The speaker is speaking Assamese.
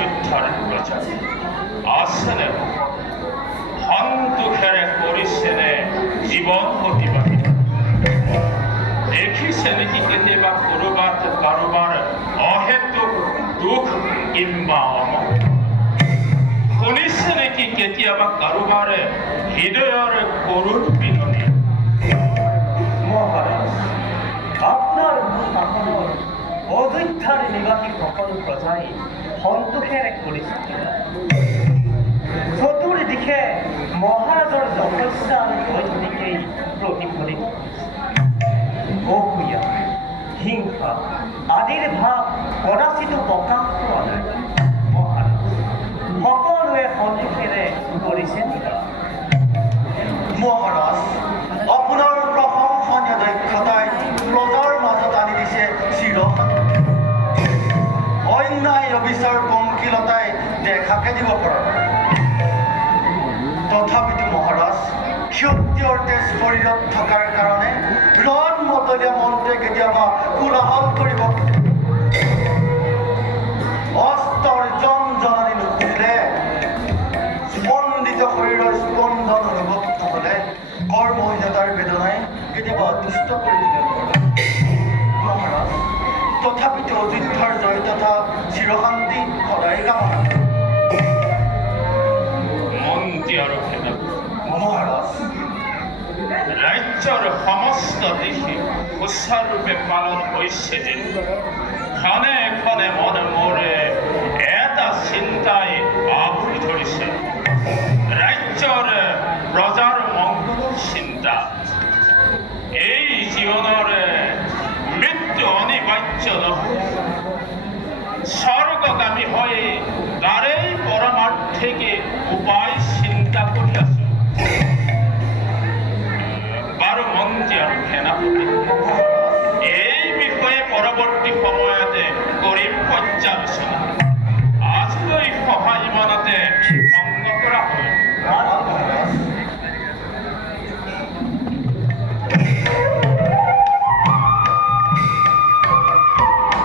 অযোধ্যাৰ প্ৰজা আসেনে সন্তোষেৰে কৰিছেনে জীৱন অতিবাহিত দেখিছে নেকি কেতিয়াবা কৰবাত কাৰোবাৰ অহেতুক দুখ কিম্বা অমঙ্গল শুনিছে নেকি কেতিয়াবা কাৰোবাৰ হৃদয়ৰ কৰুণ বিননি মহারাজ আপনার শাসনের অযোধ্যার নিবাসী সকল প্রজাই সন্তোষের করেছে চতুর্দিকে মহারাজর তপস্যা দৈনিকেই প্রতিফলিত অসূয়া হিংসা আদির ভাব কদাচিত প্রকাশ পোৱা নাই মহাৰাজ সকলোৱে সন্তোষেৰে কৰিছে নিবাস মহাৰাজ আপোনাৰ প্ৰশংসনীয় দক্ষতাই প্ৰজাৰ মাজত আনি দিছে চিৰশান্তি অন্যায় অবিচাৰ পংকিলতাই দেখাকে দিব পৰা তথাপিতো মহাৰাজ ক্ষত্ৰিয়ৰ তেজ শৰীৰত থকাৰ কাৰণে ৰণ মতলীয়া মন্ত্ৰে কেতিয়াবা কোলাহল কৰিব অস্ত্ৰৰ জনজননী নুশুনিলে স্পন্দিত শৰীৰৰ স্পন্দন অনুভৱ নহ'লে কৰ্মহীনতাৰ বেদনাই কেতিয়াবা অতিষ্ঠ কৰি দিলে মহাৰাজ তথাপিতো অযোধ্যাৰ জয় তথা চিৰশান্তি সদায় কামনা মন্ত্ৰী আৰু সেনাপতি মহাৰাজ ৰাজ্যৰ সমস্ত দিশে সুচাৰুৰূপে পালন হৈছে যে ক্ষণে ক্ষণে মনে মোৰে এটা চিন্তাই আগুৰি ধৰিছে ৰাজ্যৰ প্ৰজাৰ মংগলৰ চিন্তা এই জীৱনৰ মৃত্যু অনিবাৰ্য নহয় স্বৰ্গগামী হৈ তাৰেই পৰমাৰ্থিকে উপায় চিন্তা কৰি আছো বাৰু মন্ত্ৰী আৰু সেনাপতি এই বিষয়ে পৰৱৰ্তী সময়তে কৰিম পৰ্যালোচনা